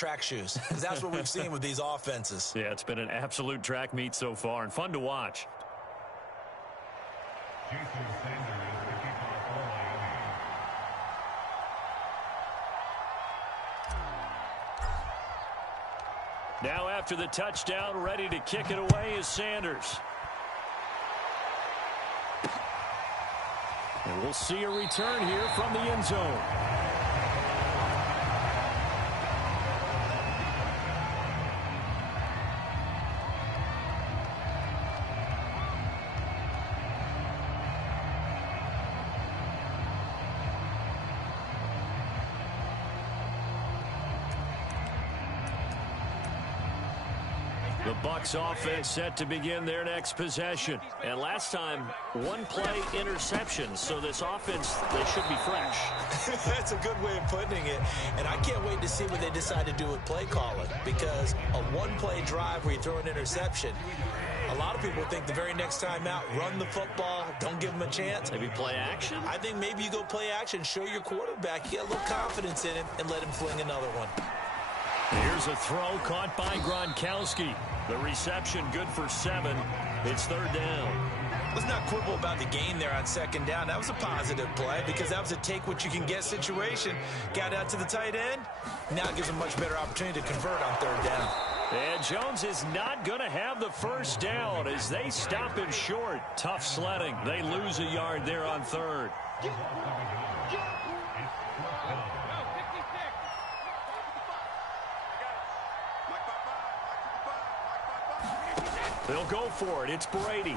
track shoes, because that's what we've seen with these offenses. Yeah, it's been an absolute track meet so far and fun to watch. Now after the touchdown, ready to kick it away is Sanders. And we'll see a return here from the end zone. The Bucs offense set to begin their next possession. And last time, one-play interception. So this offense, they should be fresh. That's a good way of putting it. And I can't wait to see what they decide to do with play calling. Because a one-play drive where you throw an interception, a lot of people think the very next time out, run the football, don't give them a chance. Maybe play action? I think maybe you go play action, show your quarterback, you get a little confidence in him, and let him fling another one. Here's a throw caught by Gronkowski. The reception good for 7. It's third down. Let's not quibble about the gain there on second down. That was a positive play because that was a take-what-you-can-get situation. Got out to the tight end. Now it gives him a much better opportunity to convert on third down. And Jones is not going to have the first down as they stop him short. Tough sledding. They lose a yard there on third. They'll go for it. It's Brady.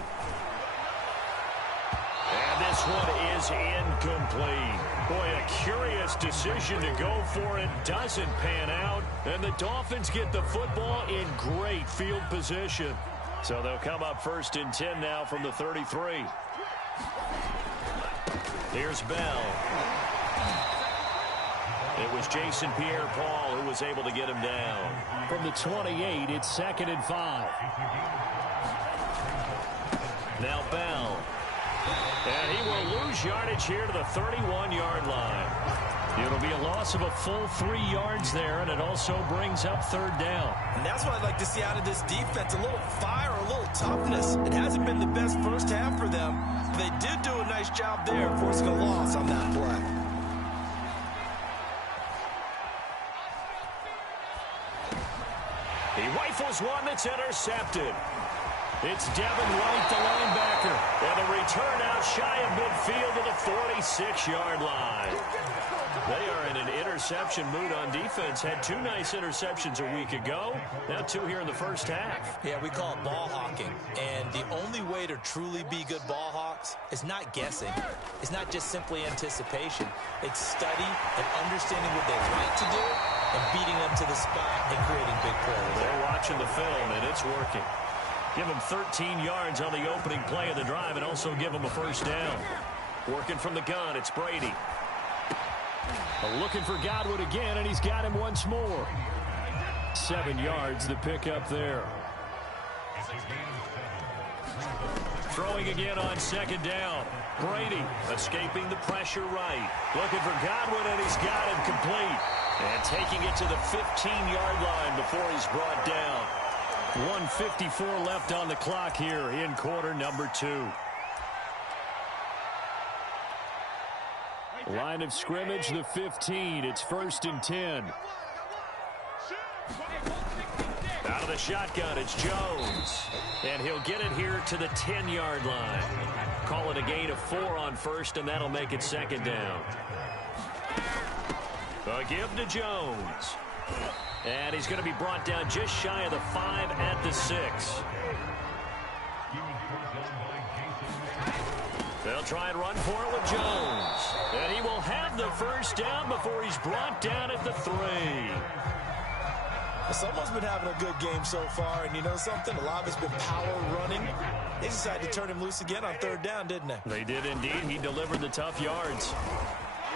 And this one is incomplete. Boy, a curious decision to go for it. Doesn't pan out. And the Dolphins get the football in great field position. So they'll come up first and 10 now from the 33. Here's Bell. It was Jason Pierre-Paul who was able to get him down. From the 28, it's second and 5. Now Bell. And he will lose yardage here to the 31-yard line. It'll be a loss of a full 3 yards there, and it also brings up third down. And that's what I'd like to see out of this defense, a little fire, a little toughness. It hasn't been the best first half for them. They did do a nice job there, forcing a loss on that play. He rifles one that's intercepted. It's Devin White, the linebacker. And a return out shy of midfield to the 46-yard line. They are in an interception mood on defense. Had 2 nice interceptions a week ago. Now 2 here in the first half. Yeah, we call it ball hawking. And the only way to truly be good ball hawks is not guessing. It's not just simply anticipation. It's study and understanding what they like to do and beating them to the spot and creating big plays. They're watching the film, and it's working. Give him 13 yards on the opening play of the drive and also give him a first down. Working from the gun, it's Brady. Looking for Godwin again, and he's got him once more. 7 yards the pickup there. Throwing again on second down. Brady escaping the pressure right. Looking for Godwin, and he's got him complete. And taking it to the 15-yard line before he's brought down. 1:54 left on the clock here in quarter number 2. Line of scrimmage, the 15. It's first and 10. Out of the shotgun, it's Jones. And he'll get it here to the 10-yard line. Call it a gain of 4 on first, and that'll make it second down. A give to Jones. And he's going to be brought down just shy of the 5 at the 6. They'll try and run for it with Jones. And he will have the first down before he's brought down at the 3. Someone's been having a good game so far, and you know something? A lot of it's been power running. They decided to turn him loose again on third down, didn't they? They did indeed. He delivered the tough yards.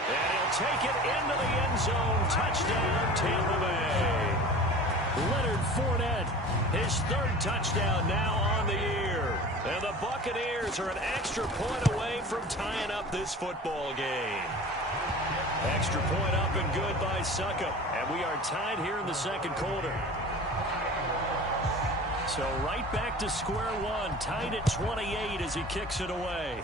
And he'll take it into the end zone. Touchdown, Tampa Bay. Leonard Fournette, his 3rd touchdown now on the year. And the Buccaneers are an extra point away from tying up this football game. Extra point up and good by Suckup. And we are tied here in the second quarter. So right back to square one, tied at 28 as he kicks it away.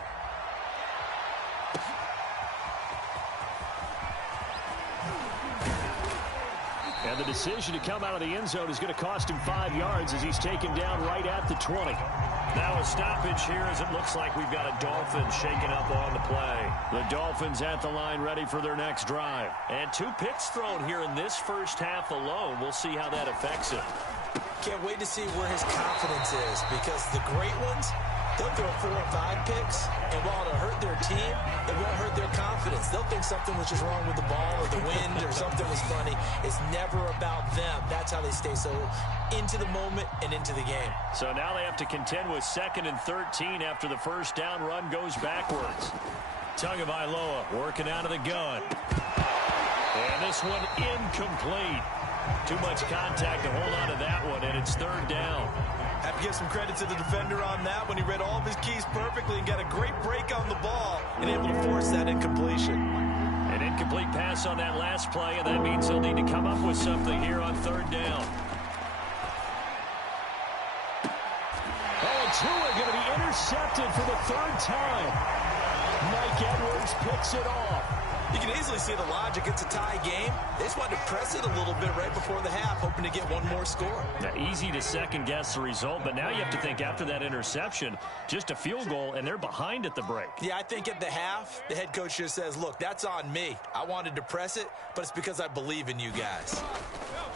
And the decision to come out of the end zone is going to cost him 5 yards as he's taken down right at the 20. Now a stoppage here as it looks like we've got a Dolphin shaking up on the play. The Dolphins at the line ready for their next drive. And 2 picks thrown here in this first half alone. We'll see how that affects him. Can't wait to see where his confidence is, because the great ones, they'll throw 4 or 5 picks, and while it'll hurt their team, it won't hurt their confidence. They'll think something was just wrong with the ball or the wind or something was funny. It's never about them. That's how they stay so into the moment and into the game. So now they have to contend with 2nd and 13 after the first down run goes backwards. Tagovailoa working out of the gun. And this one incomplete. Too much contact to hold on to that one, and it's 3rd down. Have to give some credit to the defender on that when he read all of his keys perfectly and got a great break on the ball and able to force that incompletion. An incomplete pass on that last play, and that means he'll need to come up with something here on 3rd down. Oh, and Tua going to be intercepted for the 3rd time. Mike Edwards picks it off. You can easily see the logic. It's a tie game. They just wanted to press it a little bit right before the half, hoping to get one more score. Now, easy to second-guess the result, but now you have to think after that interception, just a field goal, and they're behind at the break. Yeah, I think at the half, the head coach just says, look, that's on me. I wanted to press it, but it's because I believe in you guys.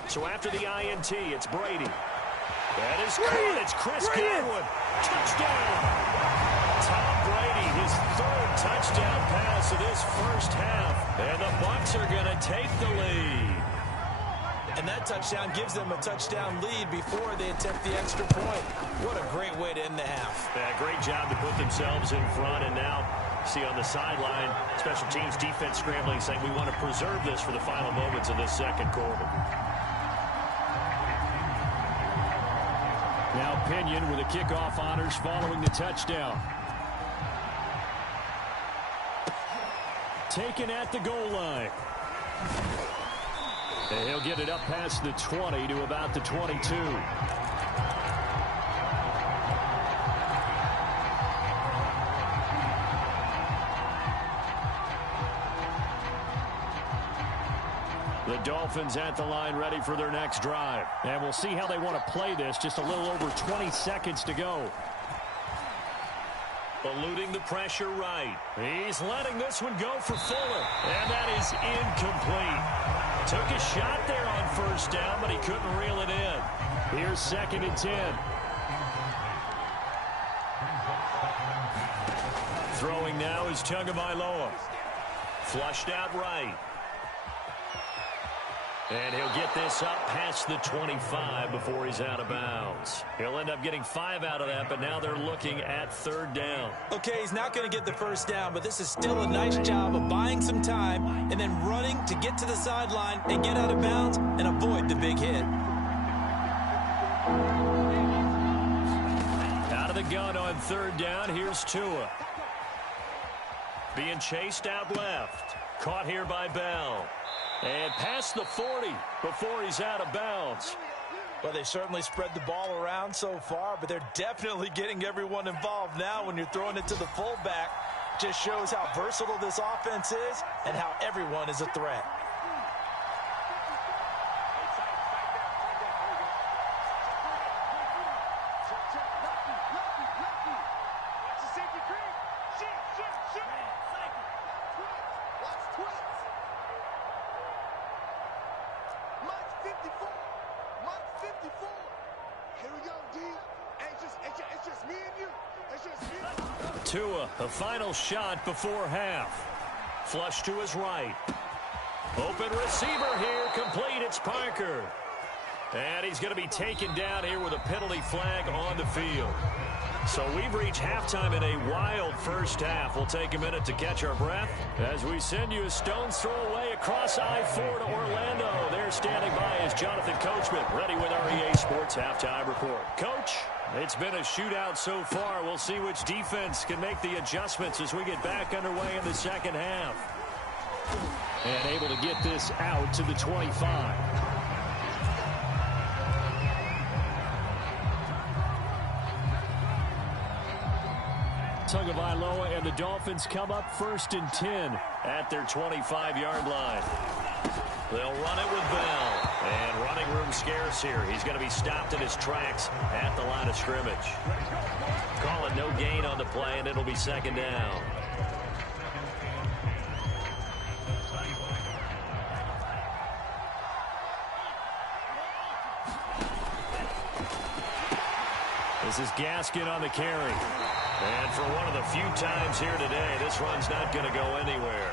So after the INT, it's Brady. That is caught. It's Chris Godwin. Touchdown. Tom Brady, his 3rd touchdown pass of this first half. And the Bucs are going to take the lead. And that touchdown gives them a touchdown lead before they attempt the extra point. What a great way to end the half. Yeah, great job to put themselves in front. And now, see on the sideline, special teams defense scrambling, saying we want to preserve this for the final moments of this second quarter. Now Pinion with the kickoff honors following the touchdown. Taken at the goal line. And he'll get it up past the 20 to about the 22. The Dolphins at the line ready for their next drive. And we'll see how they want to play this. Just a little over 20 seconds to go. Eluding the pressure right. He's letting this one go for Fuller. And that is incomplete. Took a shot there on 1st down, but he couldn't reel it in. Here's 2nd and 10. Throwing now is Tagovailoa. Flushed out right. And he'll get this up past the 25 before he's out of bounds. He'll end up getting 5 out of that, but now they're looking at 3rd down. Okay, he's not going to get the 1st down, but this is still a nice job of buying some time and then running to get to the sideline and get out of bounds and avoid the big hit. Out of the gun on 3rd down, here's Tua. Being chased out left. Caught here by Bell. And past the 40 before he's out of bounds. Well, they certainly spread the ball around so far, but they're definitely getting everyone involved now when you're throwing it to the fullback. Just shows how versatile this offense is and how everyone is a threat. Tua, a final shot before half. Flush to his right. Open receiver here, complete, it's Parker. And he's going to be taken down here with a penalty flag on the field. So we've reached halftime in a wild first half. We'll take a minute to catch our breath as we send you a stone's throw away across I-4 to Orlando. There standing by is Jonathan Coachman, ready with our EA Sports Halftime Report. Coach, it's been a shootout so far. We'll see which defense can make the adjustments as we get back underway in the second half. And able to get this out to the 25. Tagovailoa and the Dolphins come up 1st and 10 at their 25-yard line. They'll run it with Bell. And running room scarce here. He's going to be stopped in his tracks at the line of scrimmage. Call it no gain on the play, and it'll be 2nd down. This is Gaskin on the carry. And for one of the few times here today, this run's not going to go anywhere.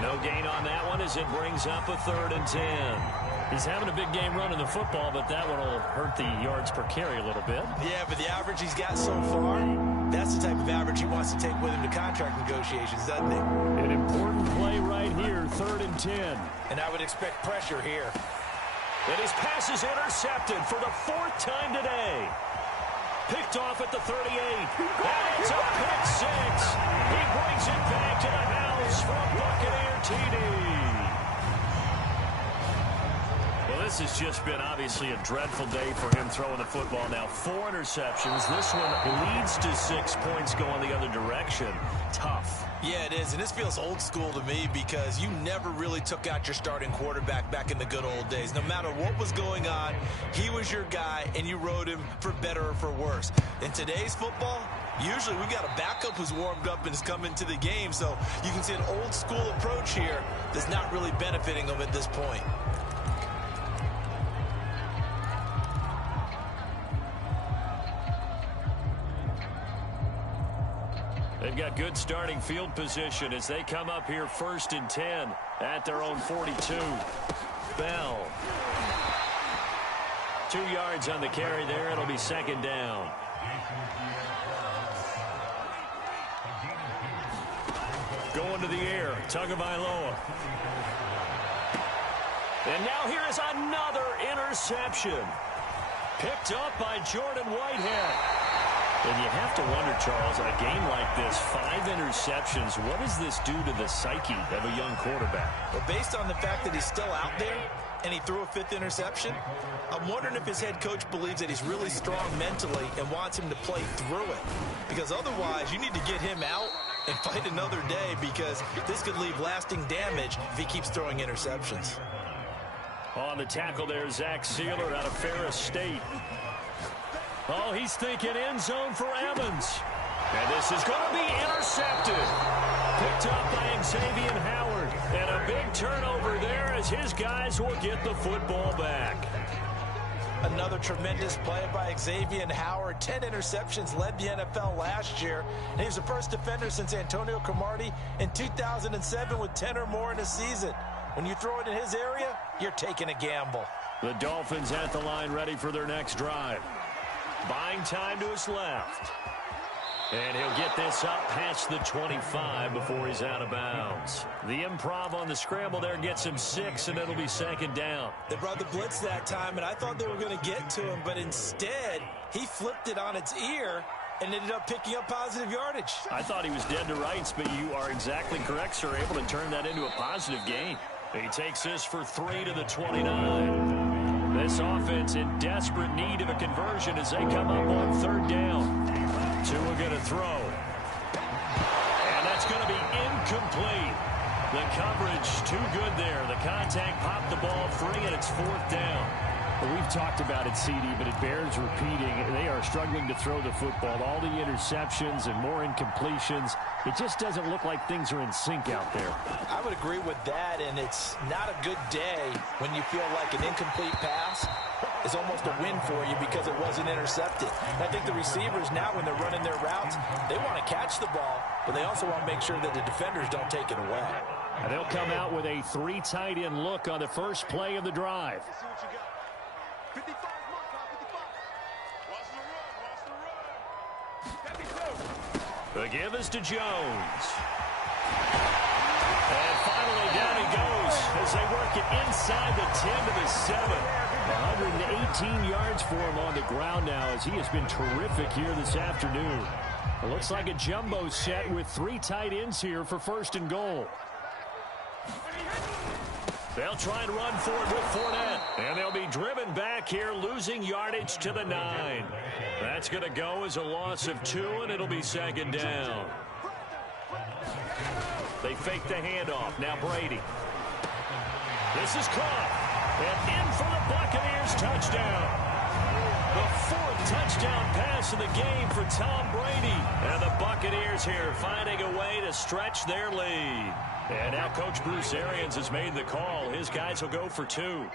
No gain on that one as it brings up a 3rd and 10. He's having a big game running the football, but that one will hurt the yards per carry a little bit. Yeah, but the average he's got so far, that's the type of average he wants to take with him to contract negotiations, doesn't he? An important play right here, 3rd and 10. And I would expect pressure here. And his pass is intercepted for the 4th time today. Picked off at the 38. And it's a pick 6. He brings it back to the house for a Buccaneer TD. Well, this has just been obviously a dreadful day for him throwing the football. Now 4 interceptions. This one leads to 6 points going the other direction. Tough. Yeah, it is, and this feels old school to me because you never really took out your starting quarterback back in the good old days. No matter what was going on, he was your guy, and you rode him for better or for worse. In today's football, usually we got a backup who's warmed up and has come into the game, so you can see an old school approach here that's not really benefiting them at this point. They've got good starting field position as they come up here 1st and 10 at their own 42. Bell. 2 yards on the carry there. It'll be 2nd down. Going to the air. Tagovailoa. And now here is another interception. Picked up by Jordan Whitehead. And you have to wonder, Charles, in a game like this, 5 interceptions, what does this do to the psyche of a young quarterback? Well, based on the fact that he's still out there and he threw a 5th interception, I'm wondering if his head coach believes that he's really strong mentally and wants him to play through it. Because otherwise, you need to get him out and fight another day because this could leave lasting damage if he keeps throwing interceptions. On the tackle there, Zach Sealer out of Ferris State. Oh, he's thinking end zone for Evans. And this is going to be intercepted. Picked up by Xavier Howard. And a big turnover there as his guys will get the football back. Another tremendous play by Xavier Howard. 10 interceptions, led the NFL last year. And he was the first defender since Antonio Cromartie in 2007 with 10 or more in a season. When you throw it in his area, you're taking a gamble. The Dolphins at the line ready for their next drive. Buying time to his left. And he'll get this up past the 25 before he's out of bounds. The improv on the scramble there gets him 6, and it'll be 2nd down. They brought the blitz that time, and I thought they were going to get to him, but instead, he flipped it on its ear and ended up picking up positive yardage. I thought he was dead to rights, but you are exactly correct, sir, able to turn that into a positive gain. He takes this for 3 to the 29. This offense in desperate need of a conversion as they come up on 3rd down. Tua going to throw. And that's going to be incomplete. The coverage too good there. The contact popped the ball free, and it's 4th down. Well, we've talked about it, CD, but it bears repeating. They are struggling to throw the football. All the interceptions and more incompletions. It just doesn't look like things are in sync out there. I would agree with that, and it's not a good day when you feel like an incomplete pass is almost a win for you because it wasn't intercepted. And I think the receivers now, when they're running their routes, they want to catch the ball, but they also want to make sure that the defenders don't take it away. And they'll come out with a 3 tight end look on the first play of the drive. The give is to Jones. And finally down he goes as they work it inside the 10 to the 7. 118 yards for him on the ground now as he has been terrific here this afternoon. It looks like a jumbo set with 3 tight ends here for 1st and goal. They'll try and run for it with Fournette. And they'll be driven back here, losing yardage to the 9. That's going to go as a loss of 2, and it'll be second down. They fake the handoff. Now Brady. This is caught. And in for the Buccaneers touchdown. The 4th touchdown pass of the game for Tom Brady. And the Buccaneers here finding a way to stretch their lead. And now Coach Bruce Arians has made the call. His guys will go for 2.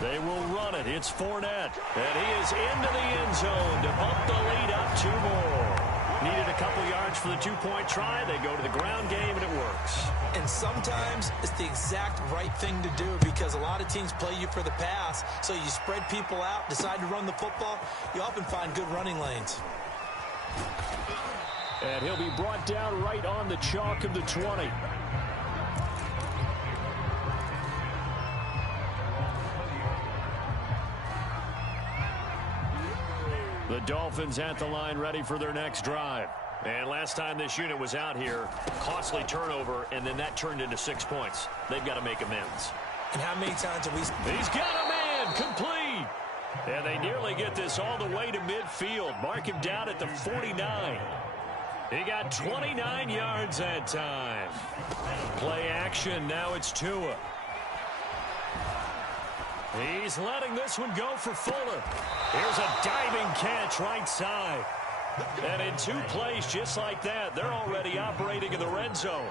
They will run it. It's Fournette. And he is into the end zone to bump the lead up 2 more. Needed a couple yards for the 2-point try. They go to the ground game, and it works. And sometimes it's the exact right thing to do because a lot of teams play you for the pass. So you spread people out, decide to run the football. You often find good running lanes. And he'll be brought down right on the chalk of the 20. The Dolphins at the line ready for their next drive. And last time this unit was out here, costly turnover, and then that turned into 6 points. They've got to make amends. And how many times have we... He's got a man, complete. And they nearly get this all the way to midfield. Mark him down at the 49. He got 29 yards that time. Play action, now it's Tua. He's letting this one go for Fuller. Here's a diving catch right side. And in 2 plays just like that, they're already operating in the red zone.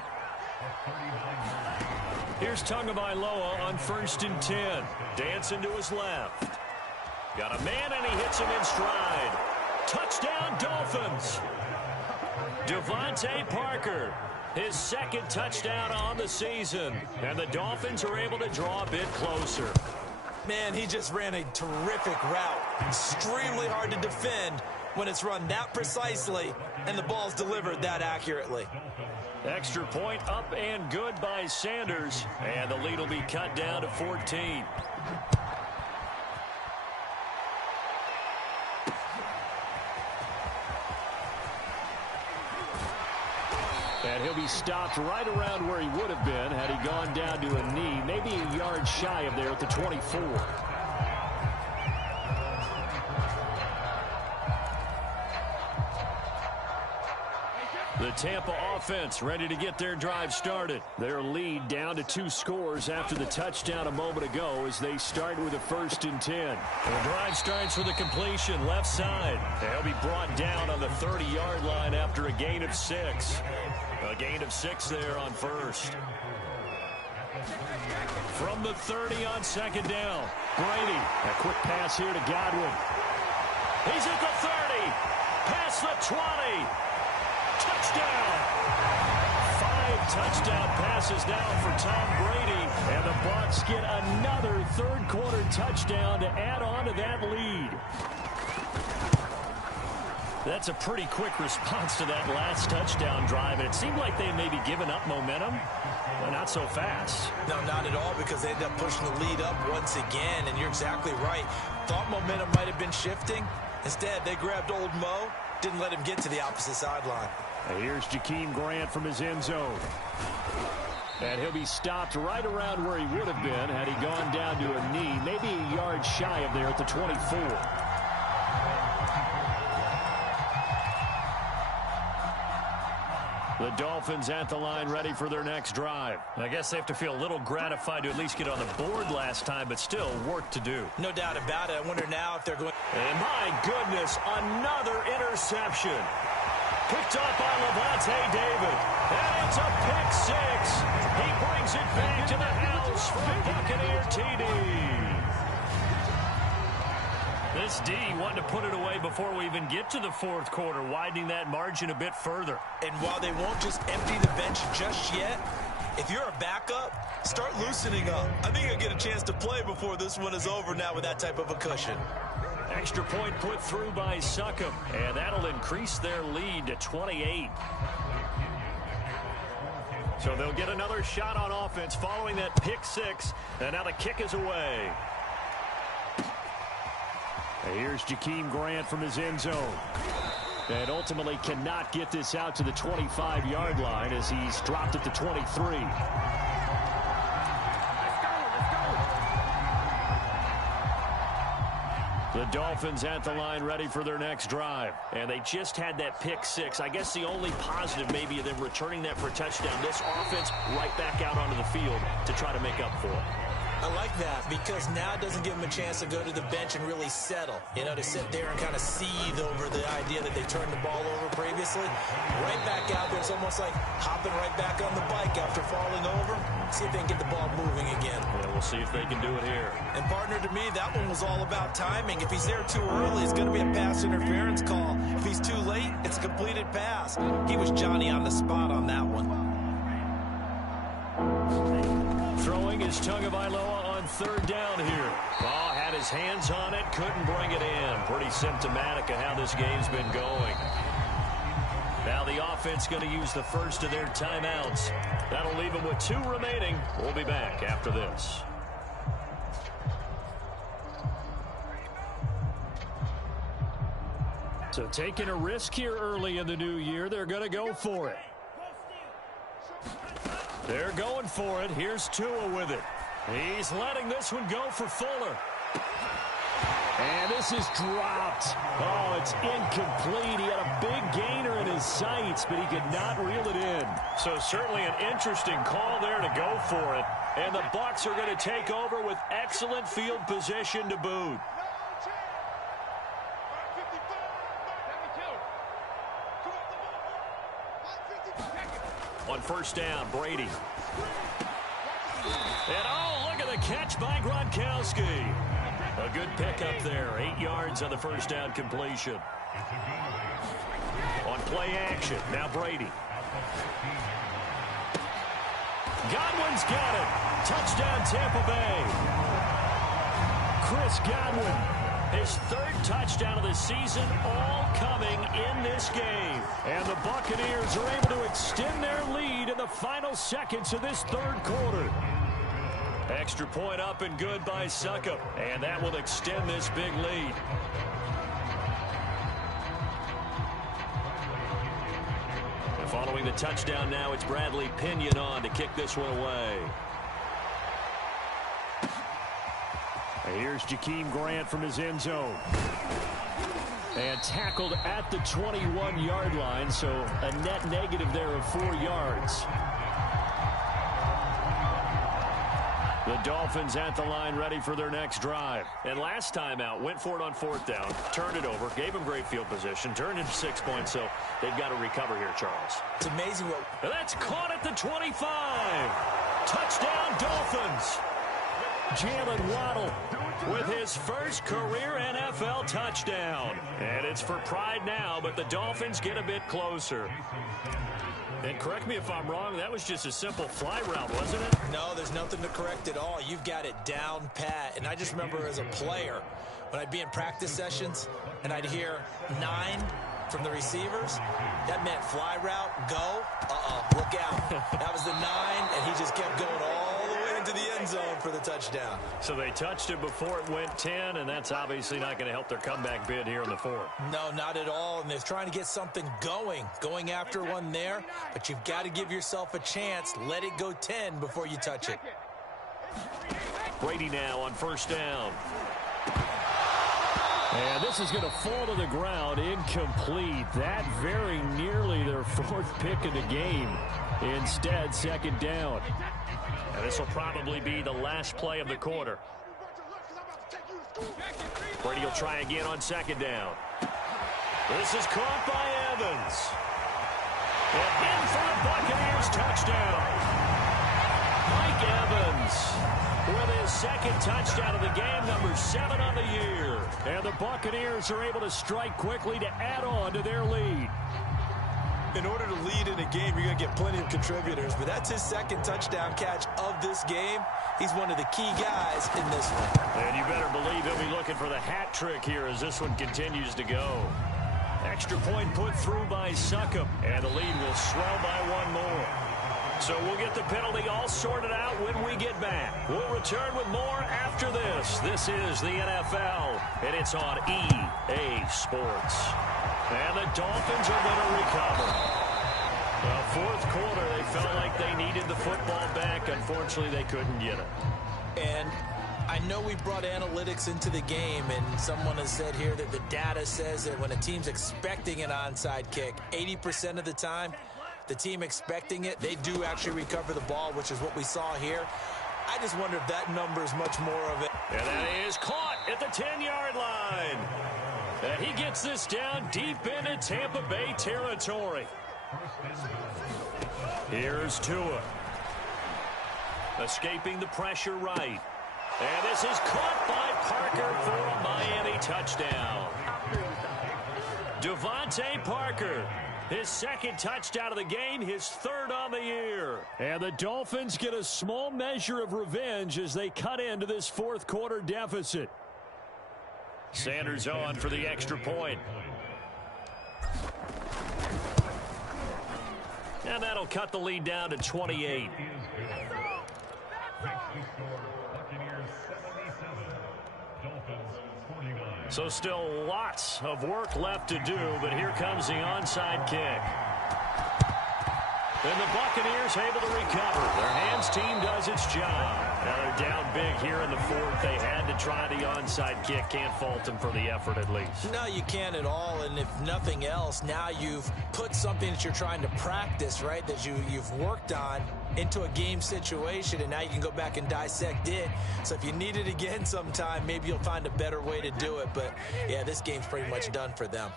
Here's Tagovailoa on 1st and 10. Dancing to his left. Got a man, and he hits him in stride. Touchdown, Dolphins. Devontae Parker, his 2nd touchdown on the season. And the Dolphins are able to draw a bit closer. Man, he just ran a terrific route. Extremely hard to defend when it's run that precisely and the ball's delivered that accurately. Extra point up and good by Sanders. And the lead will be cut down to 14. And he'll be stopped right around where he would have been had he gone down to a knee, maybe a yard shy of there at the 24. The Tampa offense ready to get their drive started. Their lead down to 2 scores after the touchdown a moment ago as they start with a 1st and 10. And the drive starts with a completion left side. They'll be brought down on the 30-yard line after a gain of 6. A gain of 6 there on 1st. From the 30 on 2nd down. Brady, a quick pass here to Godwin. He's at the 30. Past the 20. Touchdown! 5 touchdown passes now for Tom Brady, and the Bucs get another 3rd quarter touchdown to add on to that lead. That's a pretty quick response to that last touchdown drive, and it seemed like they had maybe given up momentum, but not so fast. No, not at all, because they ended up pushing the lead up once again, and you're exactly right. Thought momentum might have been shifting. Instead, they grabbed old Mo, didn't let him get to the opposite sideline. And here's Jakeem Grant from his end zone. And he'll be stopped right around where he would have been had he gone down to a knee, maybe a yard shy of there at the 24. The Dolphins at the line ready for their next drive. I guess they have to feel a little gratified to at least get on the board last time, but still work to do. No doubt about it. I wonder now if they're going... And my goodness, another interception. Picked up by Levante David. And it's a pick 6. He brings it back to the house for a Buccaneer TD. This D wanting to put it away before we even get to the 4th quarter, widening that margin a bit further. And while they won't just empty the bench just yet, if you're a backup, start loosening up. I think you'll get a chance to play before this one is over now with that type of a cushion. Extra point put through by Succop, and that'll increase their lead to 28. So they'll get another shot on offense following that pick 6, and now the kick is away. And here's Jakeem Grant from his end zone. And ultimately cannot get this out to the 25-yard line as he's dropped at the 23. The Dolphins at the line ready for their next drive. And they just had that pick six. I guess the only positive maybe of them returning that for a touchdown. This offense right back out onto the field to try to make up for it. I like that because now it doesn't give them a chance to go to the bench and really settle. You know, to sit there and kind of seethe over the idea that they turned the ball over previously. Right back out there. It's almost like hopping right back on the bike after falling over. See if they can get the ball moving again. Yeah, we'll see if they can do it here. And partner, to me, that one was all about timing. If he's there too early, it's going to be a pass interference call. If he's too late, it's a completed pass. He was Johnny on the spot on that one. Throwing is Tagovailoa on third down here. Oh, had his hands on it, couldn't bring it in. Pretty symptomatic of how this game's been going. Now the offense going to use the first of their timeouts. That'll leave them with 2 remaining. We'll be back after this. So taking a risk here early in the new year, they're going to go for it. They're going for it. Here's Tua with it. He's letting this one go for Fuller. And this is dropped. Oh, it's incomplete. He had a big gainer in his sights, but he could not reel it in. So certainly an interesting call there to go for it. And the Bucs are going to take over with excellent field position to boot. On first down, Brady. And oh, look at the catch by Gronkowski. A good pickup there. 8 yards on the first down completion. On play action, now Brady. Godwin's got it. Touchdown, Tampa Bay. Chris Godwin. His 3rd touchdown of the season, all coming in this game. And the Buccaneers are able to extend their lead in the final seconds of this 3rd quarter. Extra point up and good by Succop. And that will extend this big lead. And following the touchdown now, it's Bradley Pinion on to kick this one away. Here's Jakeem Grant from his end zone. And tackled at the 21-yard line, so a net negative there of 4 yards. The Dolphins at the line ready for their next drive. And last time out, went for it on 4th down, turned it over, gave them great field position, turned into 6 points, so they've got to recover here, Charles. It's amazing what... And that's caught at the 25. Touchdown, Dolphins. Jalen Waddle with his first career NFL touchdown. And it's for pride now, but the Dolphins get a bit closer. And correct me if I'm wrong, that was just a simple fly route, wasn't it? No, there's nothing to correct at all. You've got it down pat. And I just remember as a player, when I'd be in practice sessions and I'd hear 9 from the receivers, that meant fly route, go, look out. That was the 9, and he just kept going all the way into the end zone for the touchdown. So they touched it before it went 10, and that's obviously not going to help their comeback bid here in the 4th. No, not at all, and they're trying to get something going after one there, but you've got to give yourself a chance. Let it go 10 before you touch it. Brady now on first down. And this is going to fall to the ground, incomplete. That very nearly their 4th pick of the game. Instead, 2nd down. And this will probably be the last play of the quarter. Brady will try again on 2nd down. This is caught by Evans. And in for the Buccaneers touchdown. Mike Evans with his 2nd touchdown of the game, number 7 on the year. And the Buccaneers are able to strike quickly to add on to their lead. In order to lead in a game, you're going to get plenty of contributors, but that's his 2nd touchdown catch of this game. He's one of the key guys in this one. And you better believe he'll be looking for the hat trick here as this one continues to go. Extra point put through by Succop, and the lead will swell by 1 more. So we'll get the penalty all sorted out when we get back. We'll return with more after this. This is the NFL, and it's on EA Sports. And the Dolphins are going to recover. The fourth quarter, they felt like they needed the football back. Unfortunately, they couldn't get it. And I know we brought analytics into the game, and someone has said here that the data says that when a team's expecting an onside kick, 80% of the time, the team expecting it, they do actually recover the ball, which is what we saw here. I just wonder if that number is much more of it. And that is caught at the 10-yard line. And he gets this down deep into Tampa Bay territory. Here's Tua. Escaping the pressure right. And this is caught by Parker for a Miami touchdown. Devontae Parker, his second touchdown of the game, his third on the year. And the Dolphins get a small measure of revenge as they cut into this fourth quarter deficit. Sanders on for the extra point. And that'll cut the lead down to 28. So still lots of work left to do, but here comes the onside kick. And the Buccaneers able to recover. Their hands team does its job. Now they're down big here in the fourth. They had to try the onside kick. Can't fault them for the effort at least. No, you can't at all. And if nothing else, now you've put something that you're trying to practice, right, that you've worked on into a game situation, and now you can go back and dissect it. So if you need it again sometime, maybe you'll find a better way to do it. But, yeah, this game's pretty much done for them.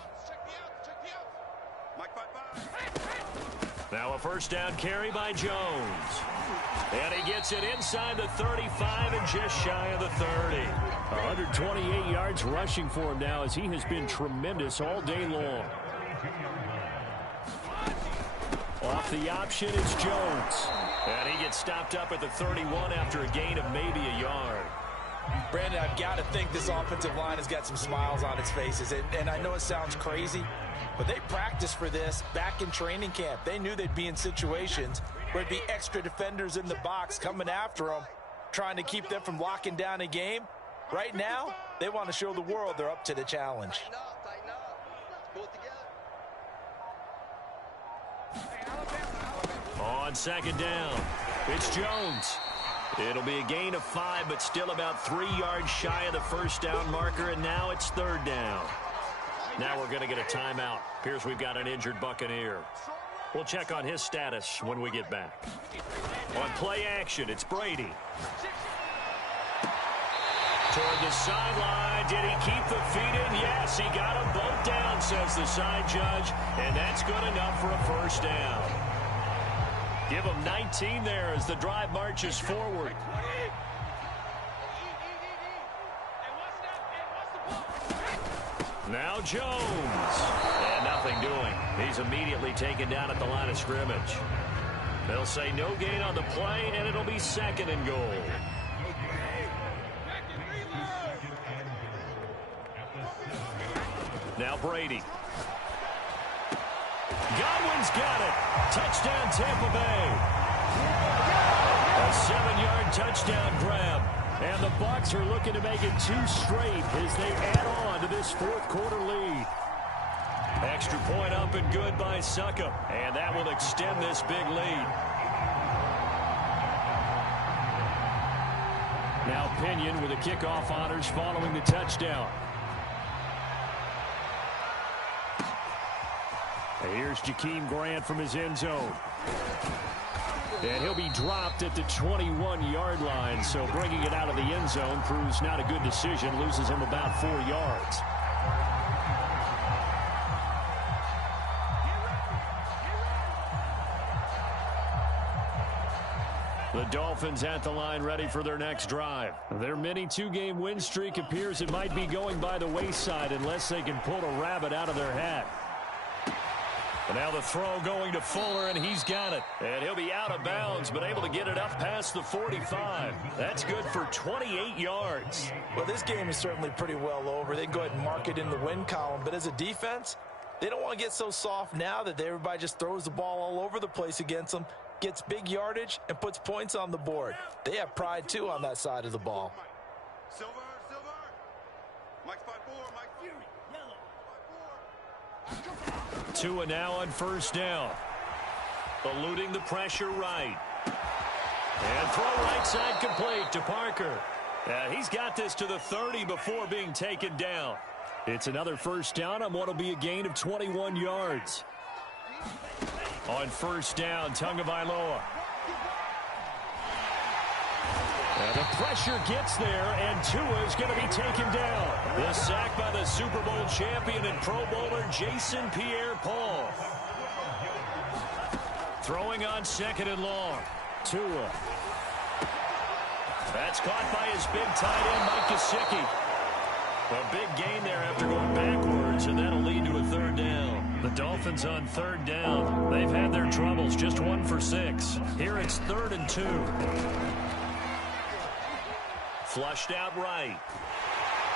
Now a first down carry by Jones. And he gets it inside the 35 and just shy of the 30. 128 yards rushing for him now as he has been tremendous all day long. Off the option, it's Jones. And he gets stopped up at the 31 after a gain of maybe a yard. Brandon, I've got to think this offensive line has got some smiles on its faces. And I know it sounds crazy, but they practiced for this back in training camp. They knew they'd be in situations where there'd be extra defenders in the box coming after them, trying to keep them from locking down a game. Right now, they want to show the world they're up to the challenge. On second down, it's Jones. It'll be a gain of 5, but still about 3 yards shy of the first down marker, and now it's third down. Now we're going to get a timeout. Appears we've got an injured Buccaneer. We'll check on his status when we get back. On play action, it's Brady. Toward the sideline. Did he keep the feet in? Yes, he got them both down, says the side judge, and that's good enough for a first down. Give him 19 there as the drive marches forward. Now Jones. And nothing doing. He's immediately taken down at the line of scrimmage. They'll say no gain on the play, and it'll be second and goal. Now Brady. Godwin's got it. Touchdown, Tampa Bay. A 7-yard touchdown grab. And the Bucs are looking to make it 2 straight as they add on to this fourth quarter lead. Extra point up and good by Succop. And that will extend this big lead. Now Pinion with the kickoff honors following the touchdown. Here's Jakeem Grant from his end zone. And he'll be dropped at the 21-yard line, so bringing it out of the end zone proves not a good decision, loses him about 4 yards. The Dolphins at the line ready for their next drive. Their mini 2-game win streak appears it might be going by the wayside unless they can pull a rabbit out of their hat. And now the throw going to Fuller, and he's got it. And he'll be out of bounds, but able to get it up past the 45. That's good for 28 yards. Well, this game is certainly pretty well over. They can go ahead and mark it in the win column. But as a defense, they don't want to get so soft now that everybody just throws the ball all over the place against them, gets big yardage, and puts points on the board. They have pride, too, on that side of the ball. Silver. Mike 5-4, Mike Fury. Yellow. 5-4. Tua now on first down. Eluding the pressure right. And throw right side complete to Parker. He's got this to the 30 before being taken down. It's another first down on what will be a gain of 21 yards. On first down, Tagovailoa. And the pressure gets there, and Tua is going to be taken down. The sack by the Super Bowl champion and Pro Bowler Jason Pierre-Paul. Throwing on second and long. Tua. That's caught by his big tight end, Mike Gesicki. A big gain there after going backwards, and that'll lead to a third down. The Dolphins on third down. They've had their troubles, just 1 for 6. Here it's 3rd and 2. Flushed out right.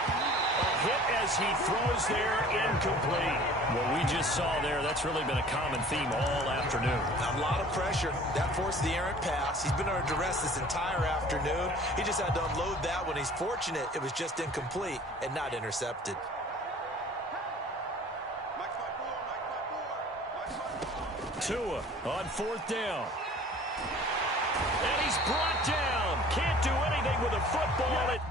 A hit as he throws there, incomplete. What we just saw there, that's really been a common theme all afternoon. A lot of pressure. That forced the errant pass. He's been under duress this entire afternoon. He just had to unload that one. He's fortunate it was just incomplete and not intercepted. Tua on 4th down. And he's brought down. Can't do anything with the football. It